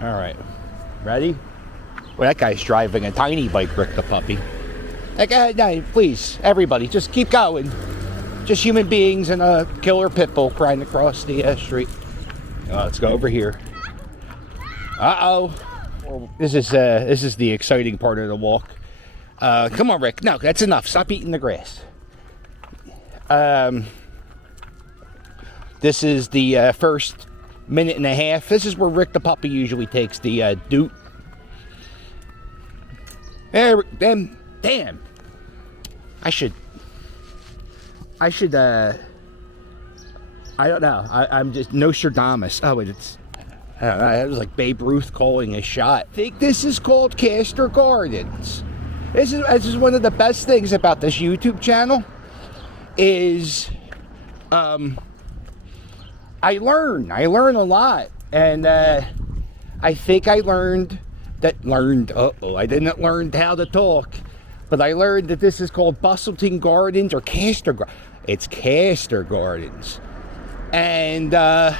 All right. Ready? Well, that guy's driving a tiny bike, Rick the puppy. Like, no, please, everybody, just keep going. Just human beings and a killer pit bull crying across the street. Let's go over here. Uh-oh. This is the exciting part of the walk. Come on, Rick. No, that's enough. Stop eating the grass. This is the first minute and a half. This is where Rick the puppy usually takes the doot. There, damn. I should, I don't know. I'm just Nostradamus. Oh, it's, I don't know. It was like Babe Ruth calling a shot. I think this is called Castor Gardens. This is one of the best things about this YouTube channel is, I learn a lot. And, I think I learned, I didn't learn how to talk. But I learned that this is called Bustleton Gardens or Castor Gardens. It's Castor Gardens. And, I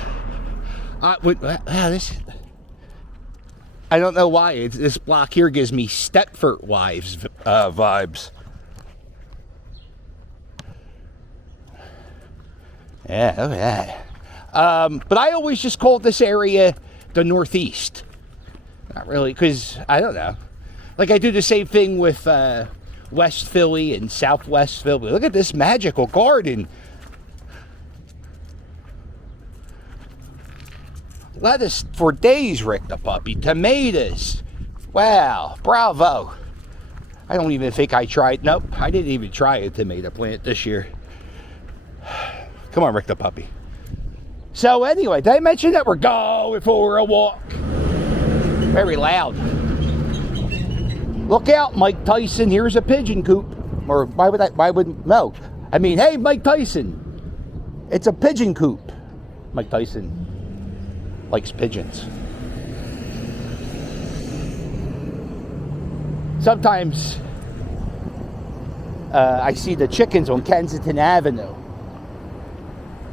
don't know why. This block here gives me Stepford Wives vibes. Yeah, look at that. But I always just called this area the Northeast. Not really, because, I don't know. Like I do the same thing with West Philly and Southwest Philly. Look at this magical garden. Lettuce for days, Rick the puppy. Tomatoes. Wow, bravo. I don't even think I tried. Nope, I didn't even try a tomato plant this year. Come on, Rick the puppy. So anyway, did I mention that we're going for a walk? Very loud. Look out, Mike Tyson. Here's a pigeon coop. Or why wouldn't, no. I mean, hey, Mike Tyson. It's a pigeon coop. Mike Tyson likes pigeons. Sometimes I see the chickens on Kensington Avenue.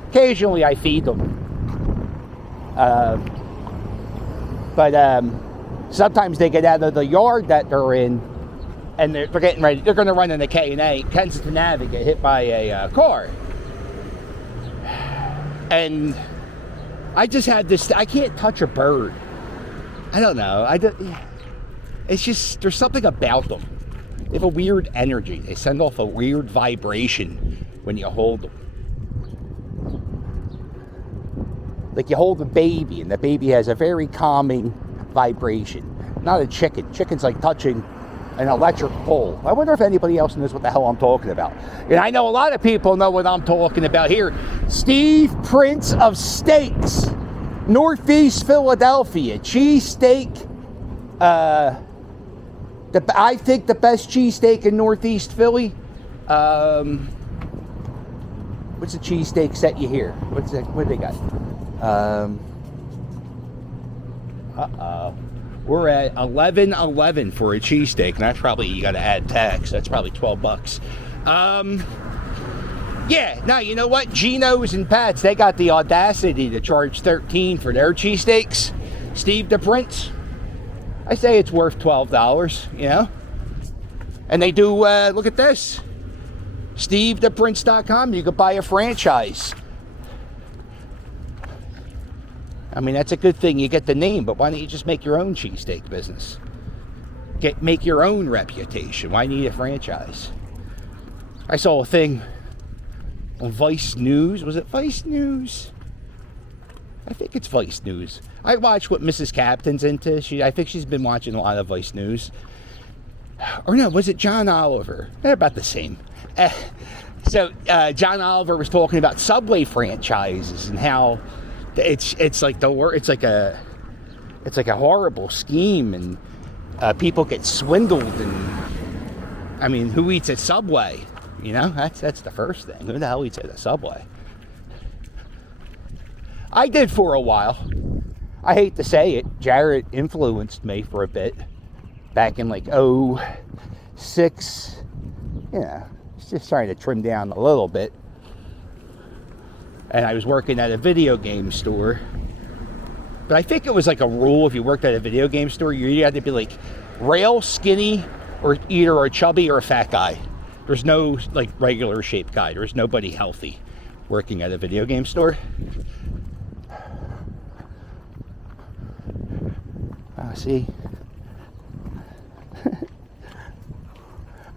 Occasionally I feed them. But sometimes they get out of the yard that they're in, and they're getting ready. They're going to run in the K&A, Kensington Ave, get hit by a car. And I just had this. I can't touch a bird. I don't know. It's just there's something about them. They have a weird energy. They send off a weird vibration when you hold them. Like you hold a baby, and the baby has a very calming vibration. Not a chicken. Chicken's like touching an electric pole. I wonder if anybody else knows what the hell I'm talking about. And I know a lot of people know what I'm talking about here. Steve Prince of Steaks, Northeast Philadelphia. Cheesesteak. I think the best cheesesteak in Northeast Philly. What's the cheesesteak set you here? What do they got? We're at $11.11 for a cheesesteak, and that's probably, you gotta add tax. That's probably $12. Yeah, now you know what? Geno's and Pat's, they got the audacity to charge $13 for their cheesesteaks. Steve the Prince, I say it's worth $12, you know? And they do, look at this. SteveThePrince.com, you could buy a franchise. I mean, that's a good thing. You get the name, but why don't you just make your own cheesesteak business? Make your own reputation. Why need a franchise? I saw a thing on Vice News. Was it Vice News? I think it's Vice News. I watch what Mrs. Captain's into. I think she's been watching a lot of Vice News. Or no, was it John Oliver? They're about the same. So John Oliver was talking about Subway franchises and how it's like a horrible scheme, and people get swindled, and I mean, who eats at Subway? You know, that's the first thing. Who the hell eats at a Subway? I did for a while. I hate to say it, Jared influenced me for a bit back in like 2006. Yeah, just trying to trim down a little bit. And I was working at a video game store. But I think it was like a rule if you worked at a video game store, you had to be like rail, skinny, or either a chubby or a fat guy. There's no like regular shaped guy. There's nobody healthy working at a video game store. See.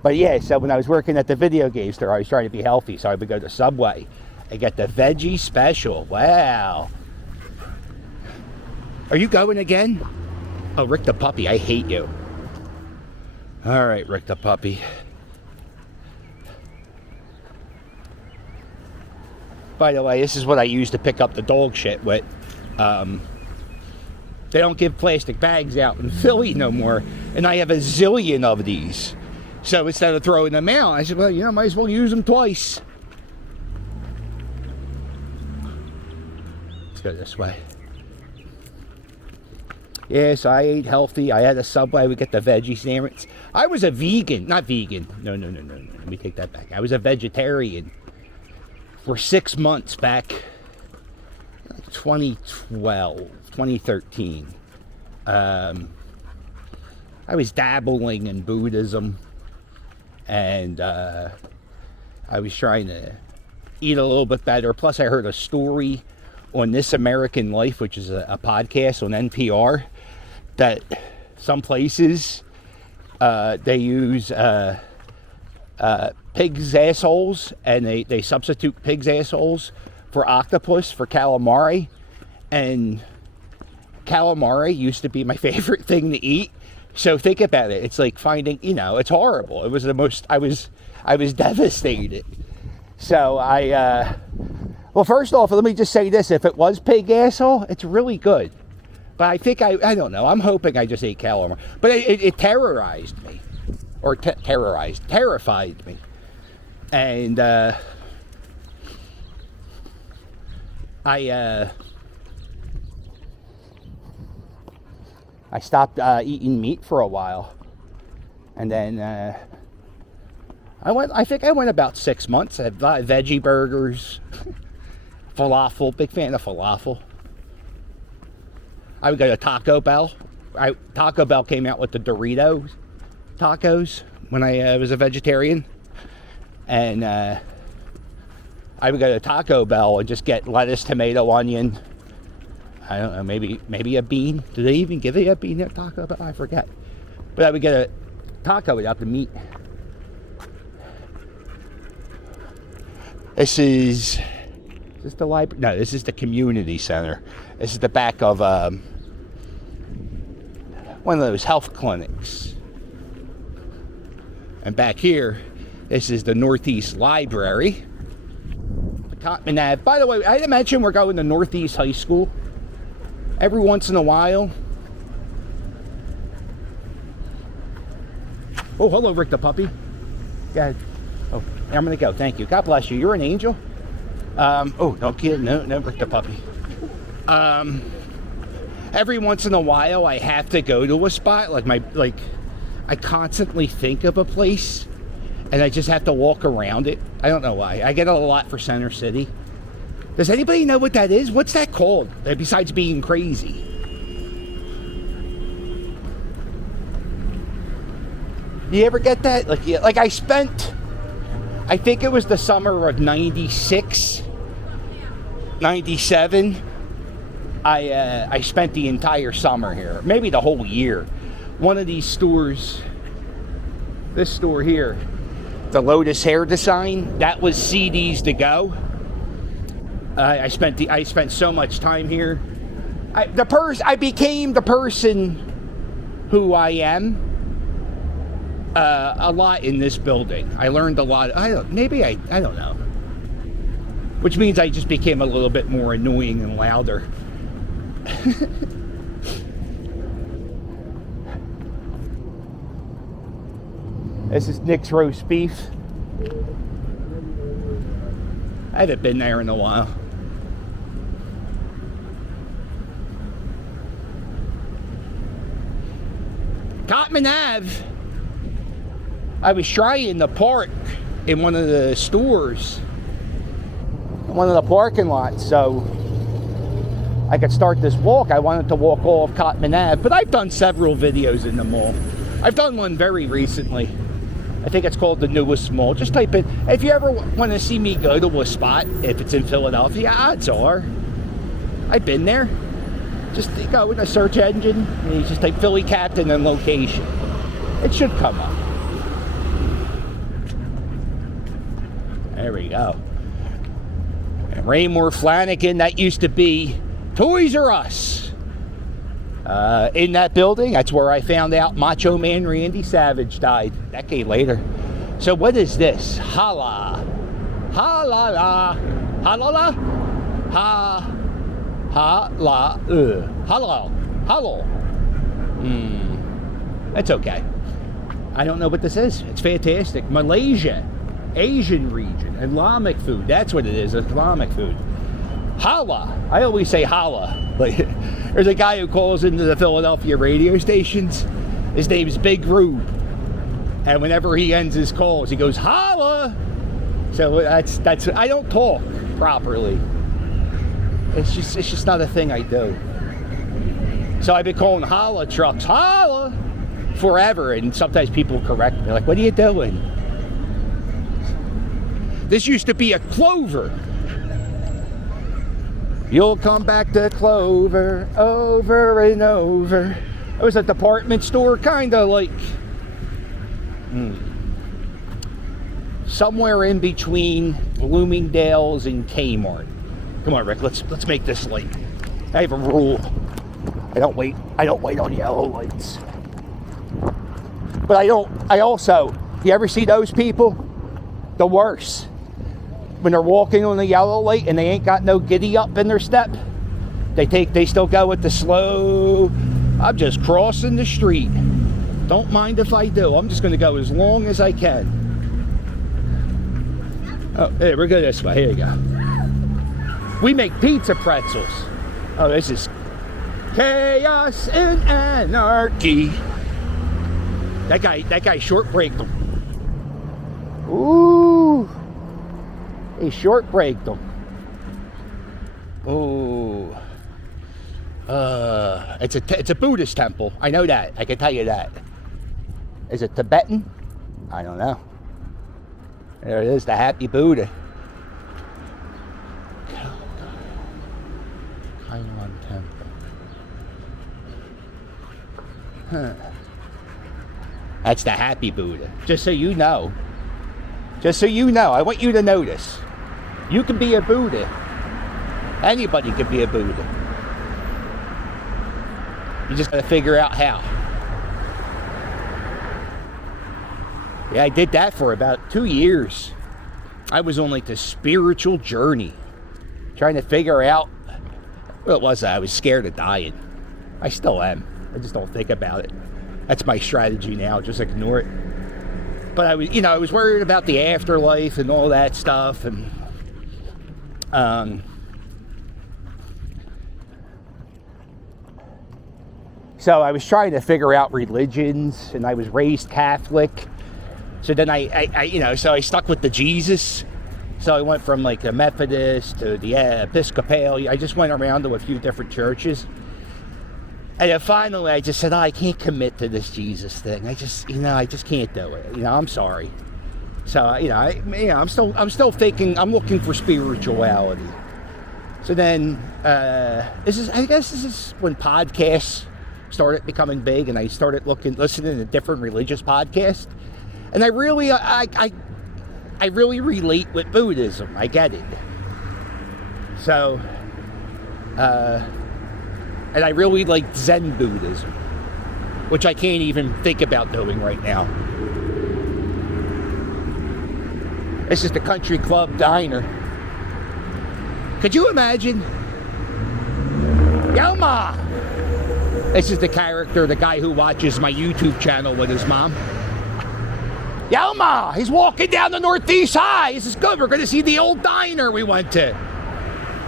But yeah, so when I was working at the video game store, I was trying to be healthy, so I would go to Subway and get the veggie special. Wow. Are you going again? Oh, Rick the puppy, I hate you. All right, Rick the puppy. By the way, this is what I use to pick up the dog shit with. They don't give plastic bags out in Philly no more, and I have a zillion of these. So instead of throwing them out, I said, well, you know, might as well use them twice. Let's go this way. Yes, I ate healthy. I had a Subway. We get the veggie sandwich. I was a vegan. Not vegan. No. Let me take that back. I was a vegetarian for 6 months back 2012, 2013. I was dabbling in Buddhism, and I was trying to eat a little bit better. Plus, I heard a story on This American Life, which is a podcast on NPR, that some places they use pigs' assholes, and they substitute pigs' assholes for octopus, for calamari. And calamari used to be my favorite thing to eat. So think about it. It's like finding, you know, it's horrible. It was the most, I was devastated. So well, first off, let me just say this. If it was pig asshole, it's really good. But I think, I don't know. I'm hoping I just ate calamari. But it terrorized me. Or terrified me. And I stopped eating meat for a while. And then I think I went about 6 months. I had veggie burgers, falafel, big fan of falafel. I would go to Taco Bell. Taco Bell came out with the Dorito tacos when I was a vegetarian. And I would go to Taco Bell and just get lettuce, tomato, onion. I don't know, maybe a bean. Do they even give you a bean at Taco Bell? I forget. But I would get a taco without the meat. Is this the library? No, this is the community center. This is the back of one of those health clinics. And back here, this is the Northeast Library. The Cotman Ave. By the way, I didn't mention we're going to Northeast High School. Every once in a while. Oh, hello, Rick the puppy. Go ahead. Oh, I'm going to go. Thank you. God bless you. You're an angel. Oh, don't kill. No, Rick the puppy. Every once in a while, I have to go to a spot. I constantly think of a place, and I just have to walk around it. I don't know why. I get a lot for Center City. Does anybody know what that is? What's that called? Besides being crazy. You ever get that? Like I spent, I think it was the summer of 96, 97. I spent the entire summer here. Maybe the whole year. One of these stores, this store here, the Lotus Hair Design, that was CDs to go. I spent so much time here. I became the person who I am a lot in this building. I learned a lot. I don't know. Which means I just became a little bit more annoying and louder. This is Nick's Roast Beef. I haven't been there in a while. Cotman Ave. I was trying to park in one of the stores, one of the parking lots, so I could start this walk. I wanted to walk all of Cotman Ave, but I've done several videos in the mall. I've done one very recently. I think it's called The Newest Mall. Just type in, if you ever want to see me go to a spot, if it's in Philadelphia, odds are I've been there. Just go in a search engine, and you just type Philly Captain and location. It should come up. There we go. And Raymour Flanigan, that used to be Toys R Us. In that building, that's where I found out Macho Man Randy Savage died a decade later. So what is this? Hala. Hala. Hala. Ha. Hala. Hala. Hala. That's okay. I don't know what this is. It's fantastic. Malaysia. Asian region. Islamic food. That's what it is. Islamic food. Hala. I always say Hala. Like, there's a guy who calls into the Philadelphia radio stations. His name's Big Rube. And whenever he ends his calls, he goes, Hala! So that's I don't talk properly. It's just not a thing I do. So I've been calling Hala trucks, Hala! Forever. And sometimes people correct me, like, what are you doing? This used to be a Clover. You'll come back to Clover over and over. It was a department store, kind of like somewhere in between Bloomingdale's and Kmart. Come on, Rick, let's make this late. I have a rule. I don't wait on yellow lights. But I also, you ever see those people? The worst. When they're walking on the yellow light and they ain't got no giddy up in their step, they still go with the slow, I'm just crossing the street. Don't mind if I do. I'm just going to go as long as I can. Oh, hey, we're going this way. Here you go. We make pizza pretzels. Oh, this is chaos and anarchy. That guy short braked them. Ooh. He short braked them. Ooh. It's a Buddhist temple. I know that. I can tell you that. Is it Tibetan? I don't know. There it is, the Happy Buddha. Kaiwan Temple. Huh. That's the Happy Buddha. Just so you know. Just so you know, I want you to notice. You can be a Buddha. Anybody can be a Buddha. You just gotta figure out how. Yeah, I did that for about 2 years. I was on like this spiritual journey, trying to figure out what it was. I was scared of dying. I still am. I just don't think about it. That's my strategy now. Just ignore it. But I was worried about the afterlife and all that stuff, and so I was trying to figure out religions, and I was raised Catholic. So then so I stuck with the Jesus. So I went from like a Methodist to the Episcopal. I just went around to a few different churches. And then finally I just said, I can't commit to this Jesus thing. I just can't do it. I'm sorry. So, I'm still thinking, I'm looking for spirituality. So then, this is when podcasts started becoming big, and I started listening to different religious podcasts. And I really relate with Buddhism. I get it. So, and I really like Zen Buddhism, which I can't even think about doing right now. This is the Country Club Diner. Could you imagine? Yelma! This is the character, the guy who watches my YouTube channel with his mom. Yelma! He's walking down the Northeast High. This is good. We're going to see the old diner we went to.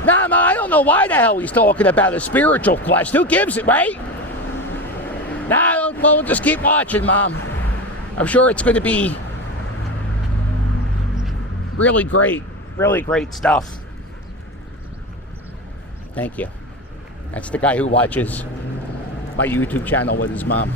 Nah, Ma, I don't know why the hell he's talking about a spiritual quest. Who gives it, right? Nah, we'll just keep watching, Mom. I'm sure it's going to be really great stuff. Thank you. That's the guy who watches my YouTube channel with his mom.